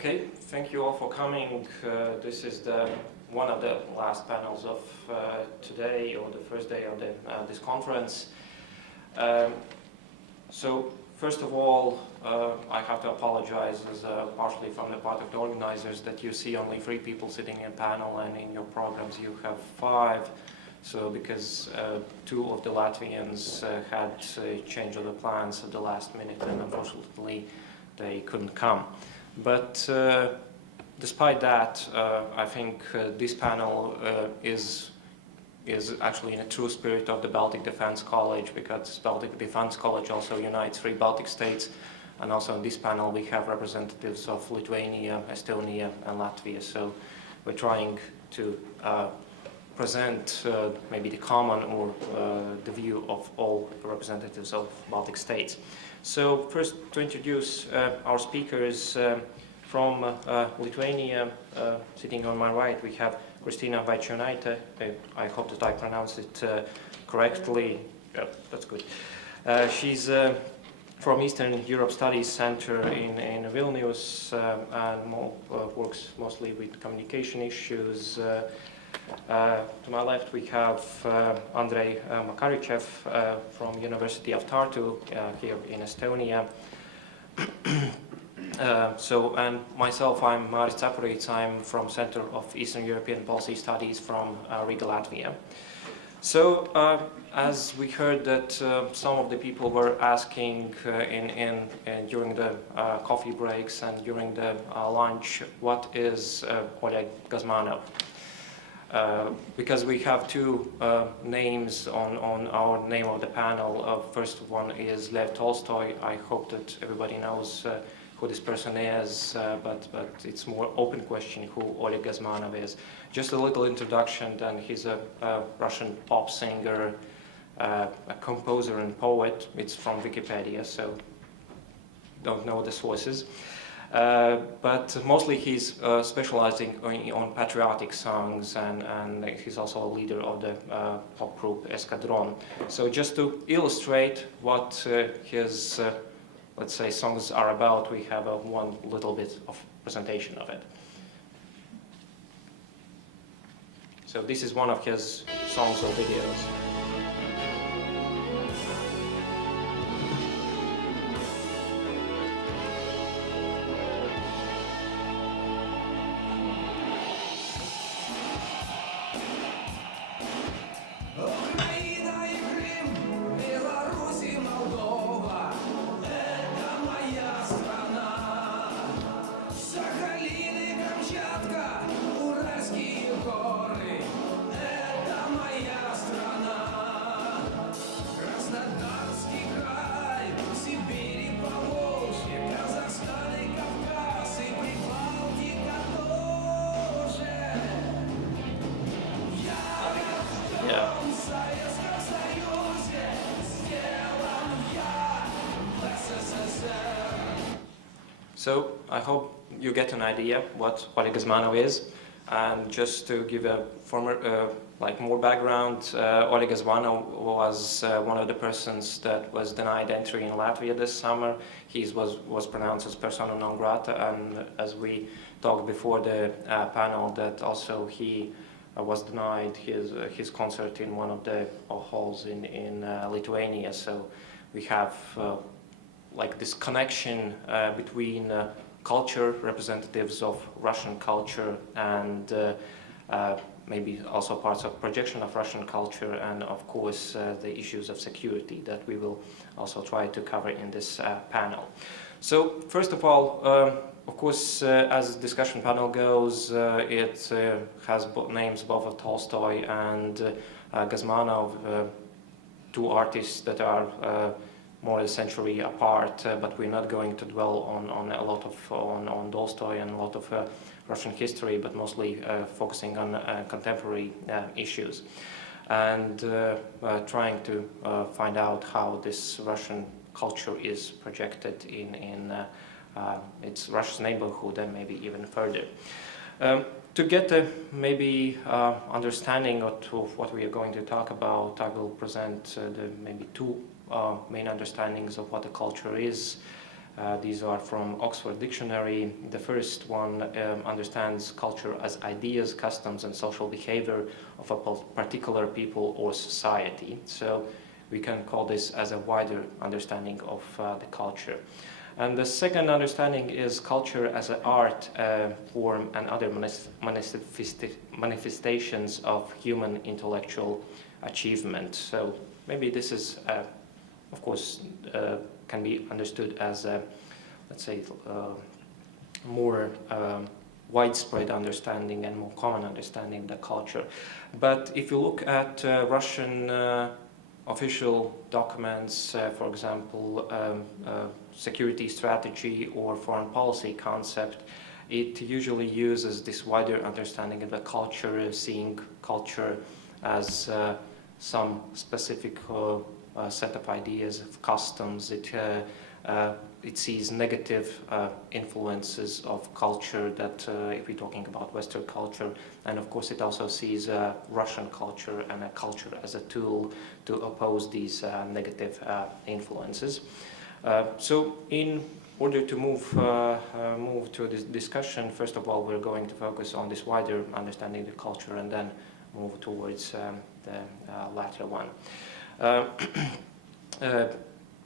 Okay, thank you all for coming. This is one of the last panels of today, or the first day of this conference. So first of all, I have to apologize as partially from the part of the organizers that you see only 3 people sitting in a panel, and in your programs you have 5. So because 2 of the Latvians had a change of the plans at the last minute, and unfortunately they couldn't come. But despite that, I think this panel is actually in a true spirit of the Baltic Defense College, because Baltic Defense College also unites 3 Baltic states, and also in this panel we have representatives of Lithuania, Estonia and Latvia. So we're trying to present maybe the common or the view of all representatives of Baltic states. So first, to introduce our speakers from Lithuania, sitting on my right, we have Kristina Vaičionaitė. I hope that I pronounced it correctly. Yeah, that's good. She's from Eastern Europe Studies Center in Vilnius and works mostly with communication issues. To my left we have Andrei Makarichev from University of Tartu here in Estonia. And myself, I'm Māris Cepurīts. I'm from Center of Eastern European Policy Studies from Riga, Latvia. So as we heard that some of the people were asking during the coffee breaks and during the lunch, what is Oleg Gazmanov? Because we have 2 names on our name of the panel. First one is Lev Tolstoy. I hope that everybody knows who this person is, but it's more open question who Oleg Gazmanov is. Just a little introduction, then he's a Russian pop singer, a composer and poet. It's from Wikipedia, so don't know the sources. But mostly he's specializing on patriotic songs, and he's also a leader of the pop group Escadron. So just to illustrate what his, let's say, songs are about, we have one little bit of presentation of it. So this is one of his songs or videos. So I hope you get an idea what Oleg Gazmanov is, and just to give a more background, Oleg Gazmanov was one of the persons that was denied entry in Latvia this summer. He was pronounced as persona non grata, and as we talked before the panel, that also he was denied his concert in one of the halls in Lithuania. So we have like this connection between culture, representatives of Russian culture, and maybe also parts of projection of Russian culture, and of course the issues of security that we will also try to cover in this panel. So first of all, of course, as the discussion panel goes, it has names both of Tolstoy and Gazmanov, 2 artists that are more than a century apart, but we're not going to dwell on a lot of on Tolstoy and a lot of Russian history, but mostly focusing on contemporary issues, and trying to find out how this Russian culture is projected in its Russia's neighborhood and maybe even further. To get a maybe understanding of what we are going to talk about, I will present the maybe 2 main understandings of what a culture is. These are from Oxford Dictionary. The first one understands culture as ideas, customs, and social behavior of a particular people or society. So we can call this as a wider understanding of the culture. And the second understanding is culture as an art form and other manifestations of human intellectual achievement. So maybe this is, of course, can be understood as a, let's say, more widespread understanding and more common understanding of the culture. But if you look at Russian official documents, for example, security strategy or foreign policy concept, it usually uses this wider understanding of the culture, seeing culture as some specific set of ideas, of customs. It sees negative influences of culture that, if we're talking about Western culture, and of course it also sees Russian culture and a culture as a tool to oppose these negative influences. So in order to move to this discussion, first of all, we're going to focus on this wider understanding of the culture and then move towards the latter one.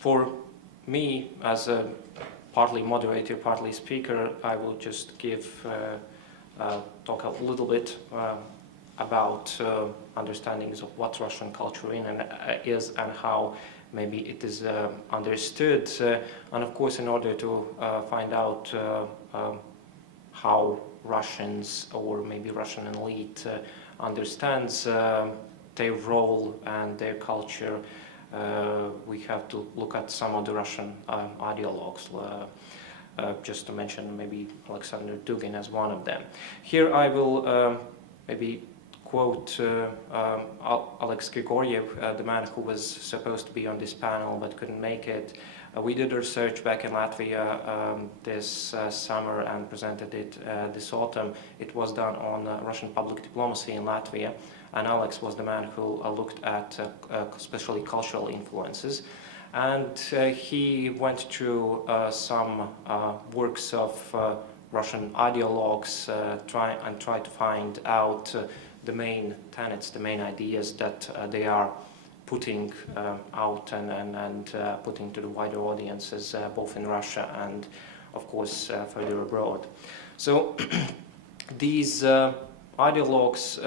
For me, as a partly moderator, partly speaker, I will just talk a little bit about understandings of what Russian culture is and how maybe it is understood. And of course, in order to find out how Russians or maybe Russian elite understands their role and their culture, we have to look at some of the Russian ideologues, just to mention maybe Alexander Dugin as one of them. Here I will maybe quote Alex Grigoriev, the man who was supposed to be on this panel but couldn't make it. We did research back in Latvia this summer and presented it this autumn. It was done on Russian public diplomacy in Latvia, and Alex was the man who looked at especially cultural influences. And he went through some works of Russian ideologues, tried to find out the main tenets, the main ideas that they are putting out and putting to the wider audiences, both in Russia and, of course, further abroad. So these ideologues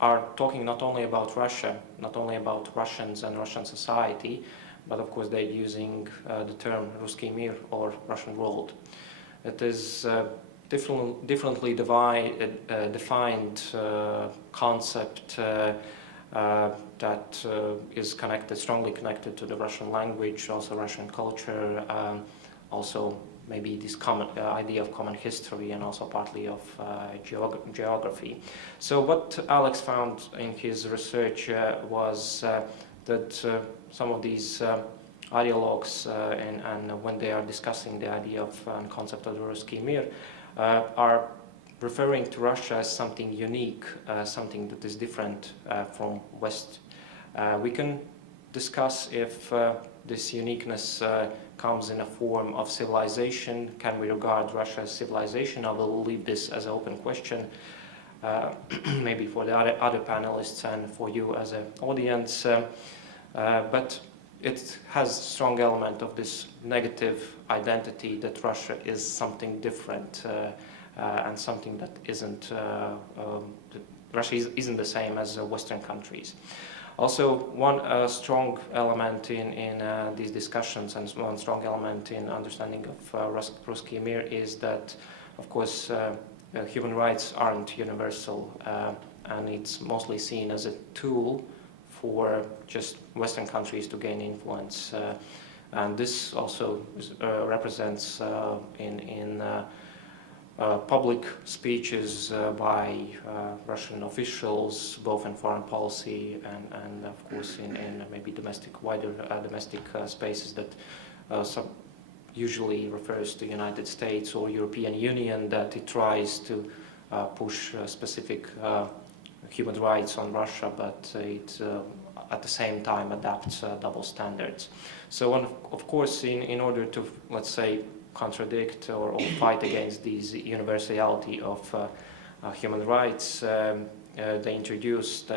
are talking not only about Russia, not only about Russians and Russian society, but of course they're using the term Ruski Mir or Russian world. It is differently defined concept that is strongly connected to the Russian language, also Russian culture, also maybe this common idea of common history and also partly of geography. So what Alex found in his research was that some of these ideologues and when they are discussing the idea of and concept of the Ruski Mir are referring to Russia as something unique, something that is different from West. We can discuss if this uniqueness comes in a form of civilization. Can we regard Russia as civilization? I will leave this as an open question, maybe for the other panelists and for you as an audience. But it has a strong element of this negative identity that Russia is something different and something that isn't, Russia isn't the same as Western countries. Also, one strong element in these discussions and one strong element in understanding of Ruski Mir is that, of course, human rights aren't universal and it's mostly seen as a tool for just Western countries to gain influence. And this also represents in public speeches by Russian officials, both in foreign policy and of course in maybe wider domestic spaces that usually refers to United States or European Union, that it tries to push specific human rights on Russia, but it at the same time adapt double standards. So of course, in order to, let's say, contradict or fight against these universality of human rights, they introduced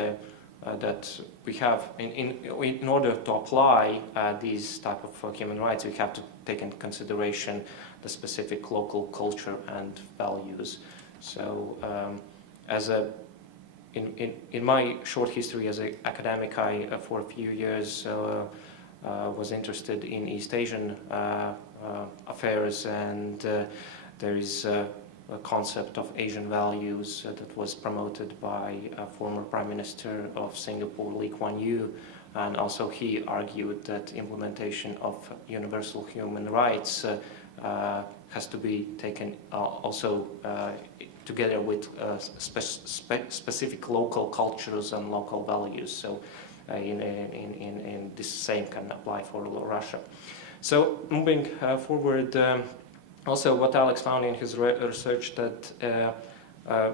that we have, in order to apply these type of human rights, we have to take into consideration the specific local culture and values. So in my short history as an academic, I for a few years was interested in East Asian affairs, and there is a concept of Asian values that was promoted by a former Prime Minister of Singapore, Lee Kuan Yew, and also he argued that implementation of universal human rights has to be taken also together with specific local cultures and local values. So in this same can apply for Russia. So moving forward, also what Alex found in his research that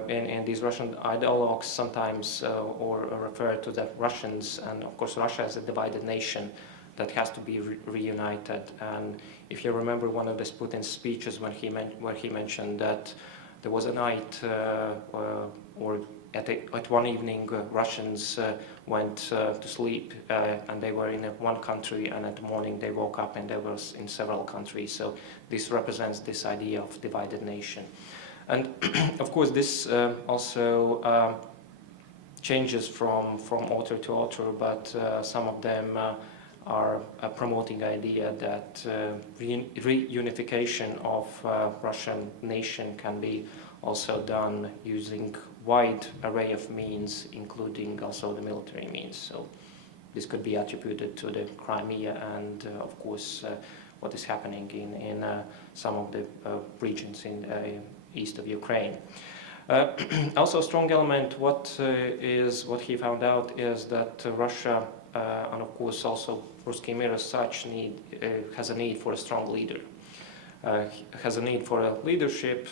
in these Russian ideologues sometimes or refer to the Russians, and of course Russia as a divided nation that has to be reunited. And if you remember one of Putin's speeches where he mentioned that there was a night or at one evening Russians went to sleep and they were in one country, and at the morning they woke up and they were in several countries. So this represents this idea of divided nation. And of course this also changes from author to author, but some of them are promoting the idea that reunification of Russian nation can be also done using wide array of means, including also the military means. So this could be attributed to the Crimea and of course what is happening in some of the regions in east of Ukraine. Also a strong element, what he found out is that Russia and of course also Ruski Mir as such has a need for a strong leader. Has a need for a leadership.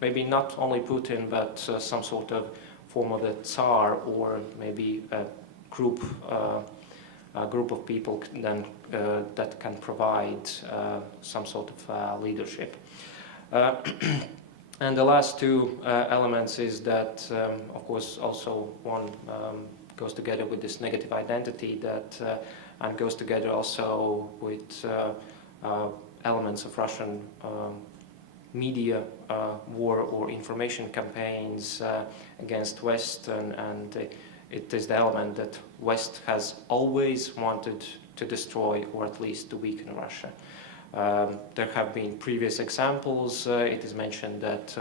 Maybe not only Putin, but some sort of form of the Tsar, or maybe a group of people then that can provide some sort of leadership. And the last two elements is that, of course, also one goes together with this negative identity that, and goes together also with elements of Russian media war or information campaigns against West, and it is the element that West has always wanted to destroy or at least to weaken Russia. There have been previous examples. It is mentioned that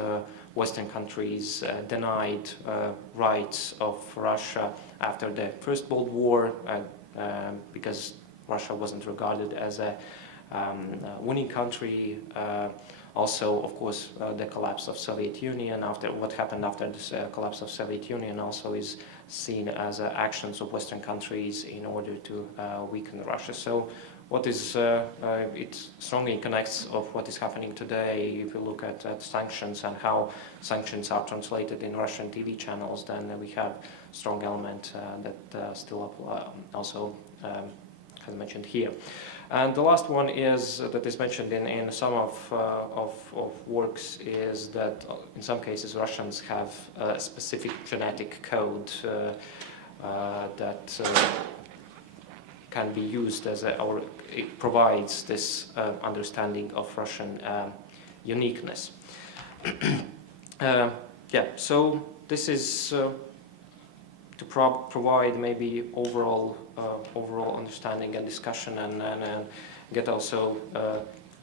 Western countries denied rights of Russia after the First World War because Russia wasn't regarded as a winning country. Also, of course, the collapse of Soviet Union, after what happened after the collapse of Soviet Union also is seen as actions of Western countries in order to weaken Russia. So what is, it strongly connects of what is happening today. If you look at sanctions and how sanctions are translated in Russian TV channels, then we have strong element that still also has mentioned here. And the last one is that is mentioned in some of works is that in some cases Russians have a specific genetic code that can be used as or it provides this understanding of Russian uniqueness. Yeah, so this is to provide maybe overall understanding and discussion, and get also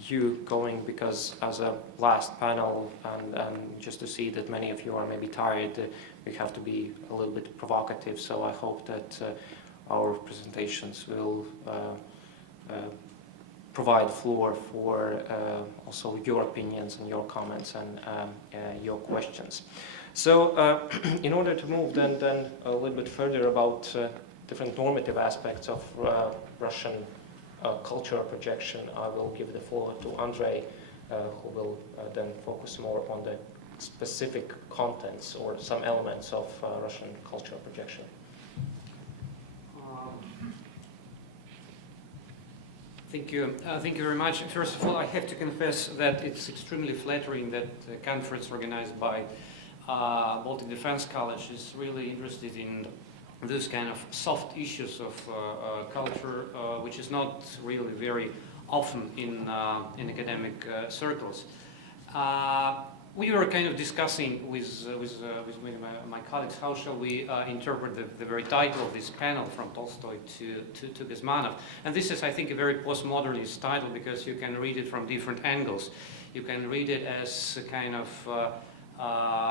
you going, because as a last panel and just to see that many of you are maybe tired, we have to be a little bit provocative. So I hope that our presentations will provide floor for also your opinions and your comments and your questions. So in order to move then a little bit further about different normative aspects of Russian cultural projection, I will give the floor to Andrei, who will then focus more on the specific contents or some elements of Russian cultural projection. Thank you very much. First of all, I have to confess that it's extremely flattering that the conference organized by Baltic Defense College is really interested in this kind of soft issues of culture, which is not really very often in academic circles. We were kind of discussing with my colleagues how shall we interpret the very title of this panel, from Tolstoy to Gazmanov. And this is, I think, a very postmodernist title because you can read it from different angles. You can read it as a kind of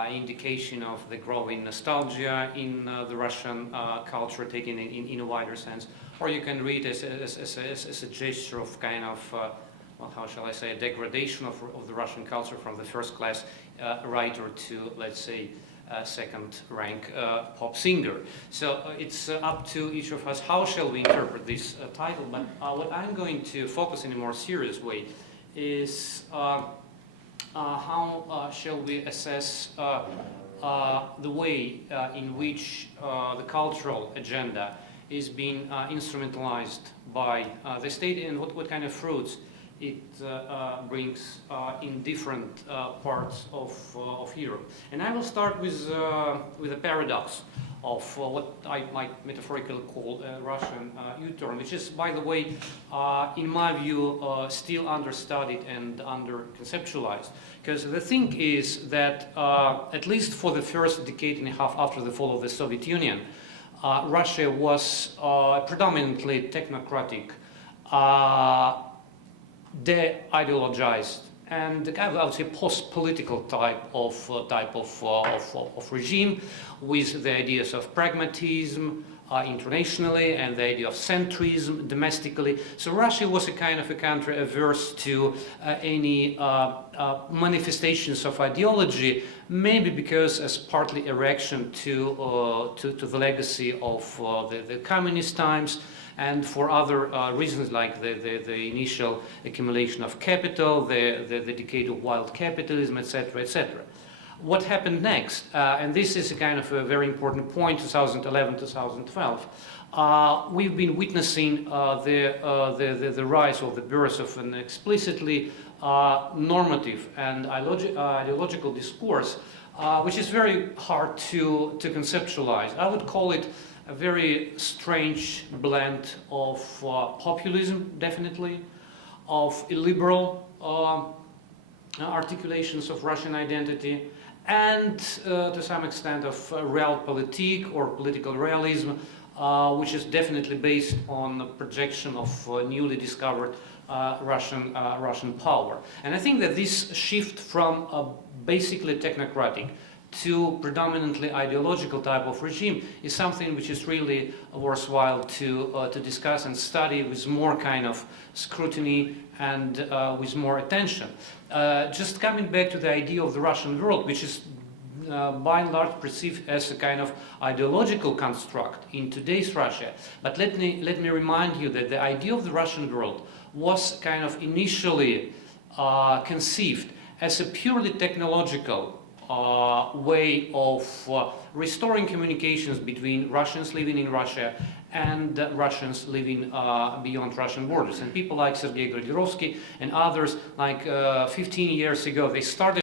indication of the growing nostalgia in the Russian culture, taken in a wider sense, or you can read it as a gesture of kind of well, how shall I say, a degradation of the Russian culture from the first-class writer to, let's say, second-rank pop singer. So it's up to each of us how shall we interpret this title. But what I'm going to focus in a more serious way is how shall we assess the way in which the cultural agenda is being instrumentalized by the state, and what kind of fruits it brings in different parts of Europe. And I will start with a paradox of what I might metaphorically call a Russian U-turn, which is, by the way, in my view, still understudied and under-conceptualized. Because the thing is that, at least for the first decade and a half after the fall of the Soviet Union, Russia was predominantly technocratic, de-ideologized, and kind of, I would say, post-political type of regime, with the ideas of pragmatism internationally and the idea of centrism domestically. So Russia was a kind of a country averse to any manifestations of ideology, maybe because as partly a reaction to the legacy of the communist times, and for other reasons like the initial accumulation of capital, the decade of wild capitalism, etc., etc. What happened next, and this is a kind of a very important point, 2011-2012, we've been witnessing the rise or the birth of an explicitly normative and ideological discourse, which is very hard to conceptualize. I would call it a very strange blend of populism, definitely, of illiberal articulations of Russian identity, and to some extent of realpolitik or political realism, which is definitely based on the projection of newly discovered Russian power. And I think that this shift from basically technocratic to predominantly ideological type of regime is something which is really worthwhile to discuss and study with more kind of scrutiny and with more attention. Just coming back to the idea of the Russian world, which is by and large perceived as a kind of ideological construct in today's Russia. But let me remind you that the idea of the Russian world was kind of initially conceived as a purely technological way of restoring communications between Russians living in Russia and Russians living beyond Russian borders. And people like Sergei Grodirovsky and others, like 15 years ago, they started